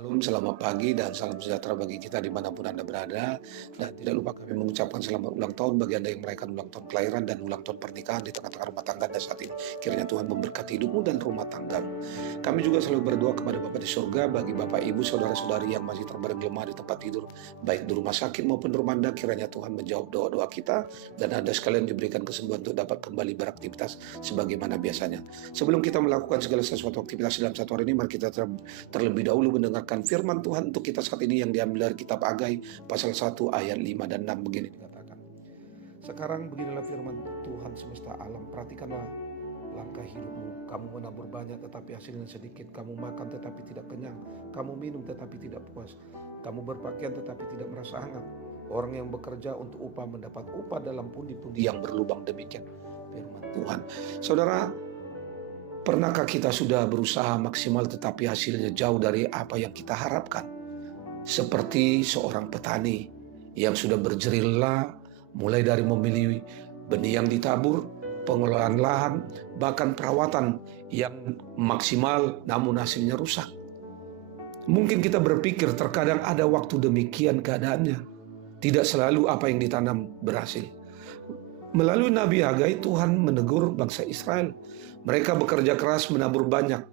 Shalom, selamat pagi dan salam sejahtera bagi kita dimanapun Anda berada. Dan tidak lupa kami mengucapkan selamat ulang tahun bagi Anda yang merayakan ulang tahun kelahiran dan ulang tahun pernikahan di tengah-tengah rumah tangga Anda saat ini. Kiranya Tuhan memberkati hidupmu dan rumah tanggamu. Kami juga selalu berdoa kepada Bapa di surga bagi Bapak, Ibu, Saudara-saudari yang masih terbaring lemah di tempat tidur, baik di rumah sakit maupun rumah Anda. Kiranya Tuhan menjawab doa-doa kita dan Anda sekalian diberikan kesembuhan untuk dapat kembali beraktivitas sebagaimana biasanya. Sebelum kita melakukan segala sesuatu aktivitas dalam satu hari ini, mari kita terlebih dahulu mendengarkan firman Tuhan untuk kita saat ini yang diambil dari kitab Hagai pasal 1 ayat 5 dan 6 begini dikatakan. Sekarang beginilah firman Tuhan semesta alam, perhatikanlah langkah hidupmu. Kamu menabur banyak tetapi hasilnya sedikit. Kamu makan tetapi tidak kenyang. Kamu minum tetapi tidak puas. Kamu berpakaian tetapi tidak merasa hangat. Orang yang bekerja untuk upah mendapat upah dalam pundi-pundi yang berlubang. Demikian firman Tuhan. Saudara, pernahkah kita sudah berusaha maksimal tetapi hasilnya jauh dari apa yang kita harapkan? Seperti seorang petani yang sudah berjerih lelah, mulai dari memilih benih yang ditabur, pengelolaan lahan, bahkan perawatan yang maksimal namun hasilnya rusak. Mungkin kita berpikir terkadang ada waktu demikian keadaannya. Tidak selalu apa yang ditanam berhasil. Melalui Nabi Hagai, Tuhan menegur bangsa Israel. Mereka bekerja keras menabur banyak,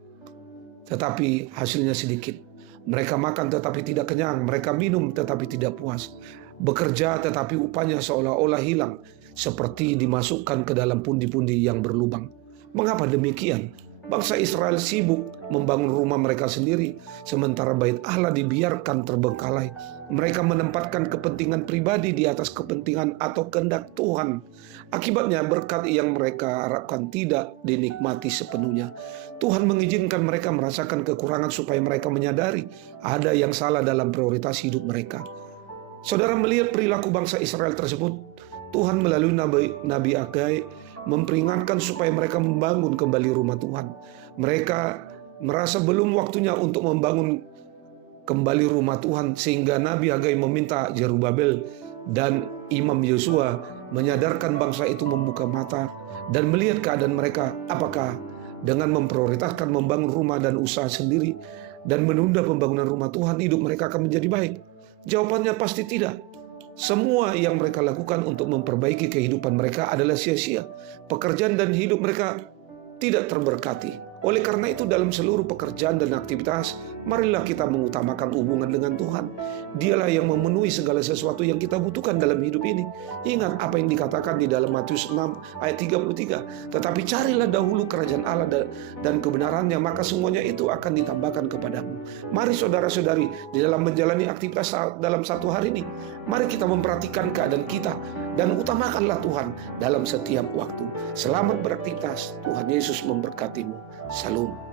tetapi hasilnya sedikit. Mereka makan tetapi tidak kenyang. Mereka minum tetapi tidak puas. Bekerja tetapi upahnya seolah-olah hilang, seperti dimasukkan ke dalam pundi-pundi yang berlubang. Mengapa demikian? Bangsa Israel sibuk membangun rumah mereka sendiri, sementara bait Allah dibiarkan terbengkalai. Mereka menempatkan kepentingan pribadi di atas kepentingan atau kehendak Tuhan. Akibatnya berkat yang mereka harapkan tidak dinikmati sepenuhnya. Tuhan mengizinkan mereka merasakan kekurangan supaya mereka menyadari ada yang salah dalam prioritas hidup mereka. Saudara melihat perilaku bangsa Israel tersebut, Tuhan melalui Nabi Hagai memperingatkan supaya mereka membangun kembali rumah Tuhan. Mereka merasa belum waktunya untuk membangun kembali rumah Tuhan, sehingga Nabi Hagai meminta Zerubabel dan Imam Yosua menyadarkan bangsa itu membuka mata dan melihat keadaan mereka. Apakah dengan memprioritaskan membangun rumah dan usaha sendiri dan menunda pembangunan rumah Tuhan, hidup mereka akan menjadi baik? Jawabannya pasti tidak. Semua yang mereka lakukan untuk memperbaiki kehidupan mereka adalah sia-sia. Pekerjaan dan hidup mereka tidak terberkati. Oleh karena itu, dalam seluruh pekerjaan dan aktivitas, marilah kita mengutamakan hubungan dengan Tuhan. Dialah yang memenuhi segala sesuatu yang kita butuhkan dalam hidup ini. Ingat apa yang dikatakan di dalam Matius 6 ayat 33. Tetapi carilah dahulu kerajaan Allah dan kebenarannya, maka semuanya itu akan ditambahkan kepadamu. Mari saudara-saudari, di dalam menjalani aktivitas dalam satu hari ini, mari kita memperhatikan keadaan kita dan utamakanlah Tuhan dalam setiap waktu. Selamat beraktivitas. Tuhan Yesus memberkatimu. Shalom.